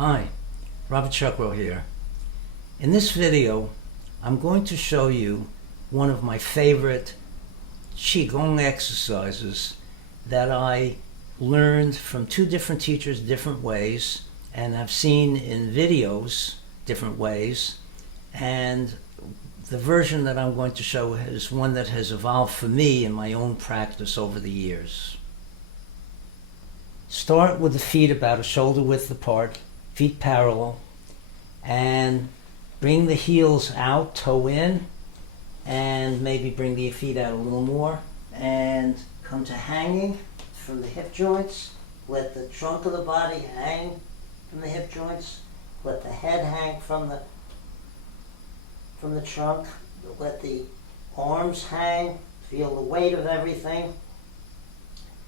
Hi, Robert Chuckrow here. In this video, I'm going to show you one of my favorite Qigong exercises that I learned from two different teachers different ways, and I've seen in videos different ways, and the version that I'm going to show is one that has evolved for me in my own practice over the years. Start with the feet about a shoulder width apart, feet parallel, and bring the heels out, toe in, and maybe bring the feet out a little more, and come to hanging from the hip joints. Let the trunk of the body hang from the hip joints. Let the head hang from the trunk. Let the arms hang. Feel the weight of everything.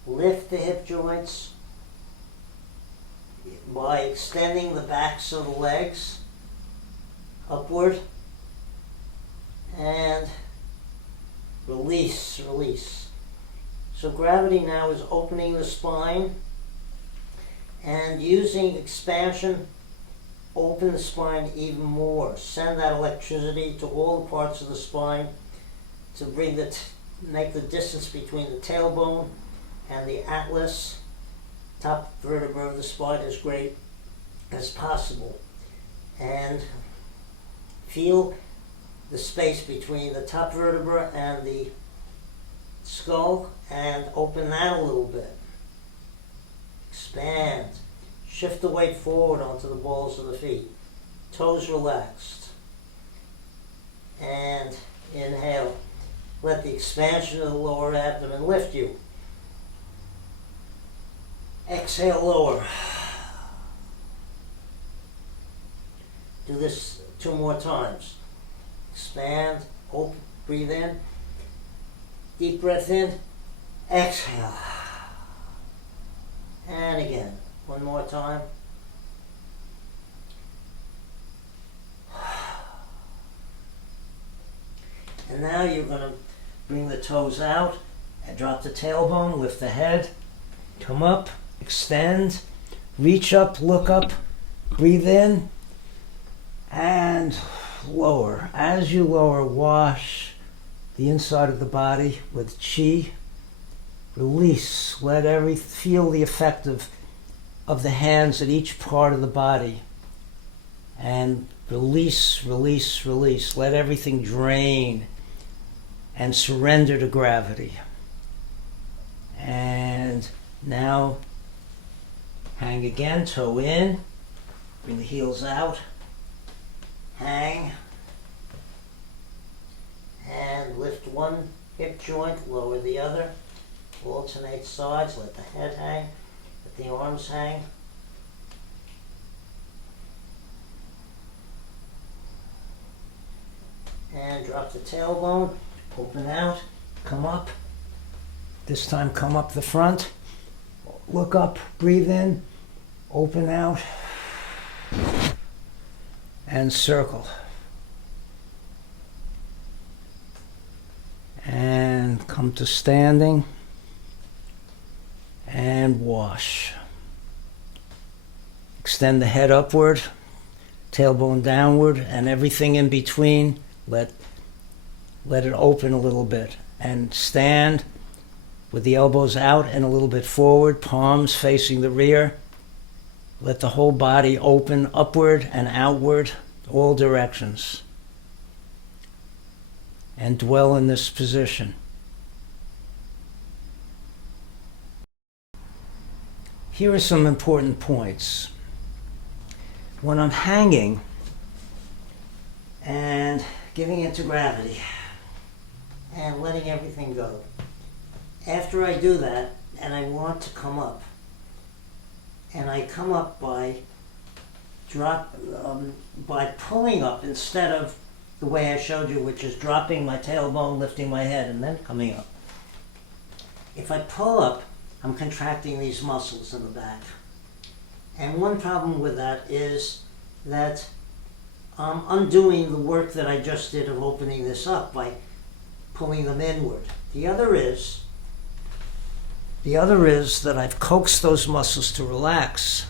Lift the hip joints by extending the backs of the legs upward, and release. So gravity now is opening the spine, and using expansion, open the spine even more. Send that electricity to all the parts of the spine to make the distance between the tailbone and the atlas, top vertebra of the spine, as great as possible. And feel the space between the top vertebra and the skull, and open that a little bit. Expand. Shift the weight forward onto the balls of the feet. Toes relaxed. And inhale. Let the expansion of the lower abdomen lift you. Exhale, lower. Do this 2 more times. Expand, open, breathe in. Deep breath in. Exhale. And again, 1 more time. And now you're going to bring the toes out and drop the tailbone, lift the head, come up, extend, reach up, look up, breathe in, and lower. As you lower, wash the inside of the body with Qi. Release. Feel the effect of the hands at each part of the body. And release. Let everything drain and surrender to gravity. And now hang again, toe in, bring the heels out, hang, and lift one hip joint, lower the other, alternate sides, let the head hang, let the arms hang. And drop the tailbone, open out, come up. This time come up the front, look up, breathe in, open out, and circle. And come to standing and wash. Extend the head upward, tailbone downward, and everything in between. Let it open a little bit, and stand with the elbows out and a little bit forward, palms facing the rear. Let the whole body open upward and outward, all directions. And dwell in this position. Here are some important points. When I'm hanging and giving into gravity and letting everything go, after I do that and I want to come up, and I come up by pulling up instead of the way I showed you, which is dropping my tailbone, lifting my head, and then coming up. If I pull up, I'm contracting these muscles in the back. And one problem with that is that I'm undoing the work that I just did of opening this up by pulling them inward. The other is that I've coaxed those muscles to relax,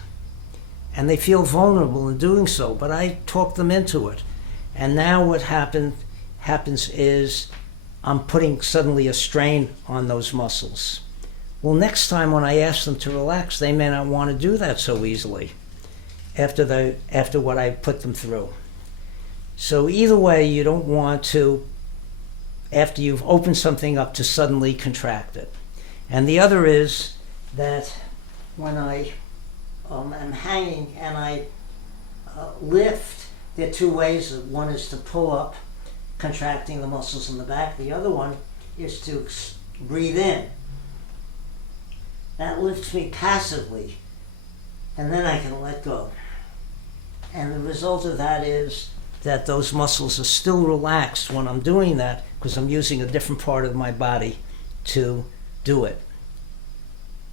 and they feel vulnerable in doing so, but I talk them into it. And now what happens is I'm putting suddenly a strain on those muscles. Well, next time when I ask them to relax, they may not want to do that so easily after what I put them through. So either way, you don't want to, after you've opened something up, to suddenly contract it. And the other is that when I am hanging and I lift, there are two ways. One is to pull up, contracting the muscles in the back. The other one is to breathe in. That lifts me passively, and then I can let go. And the result of that is that those muscles are still relaxed when I'm doing that, because I'm using a different part of my body to do it.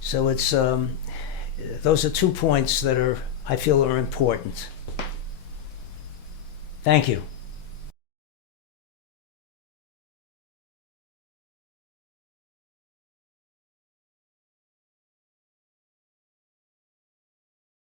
So it's those are 2 points that I feel are important. Thank you.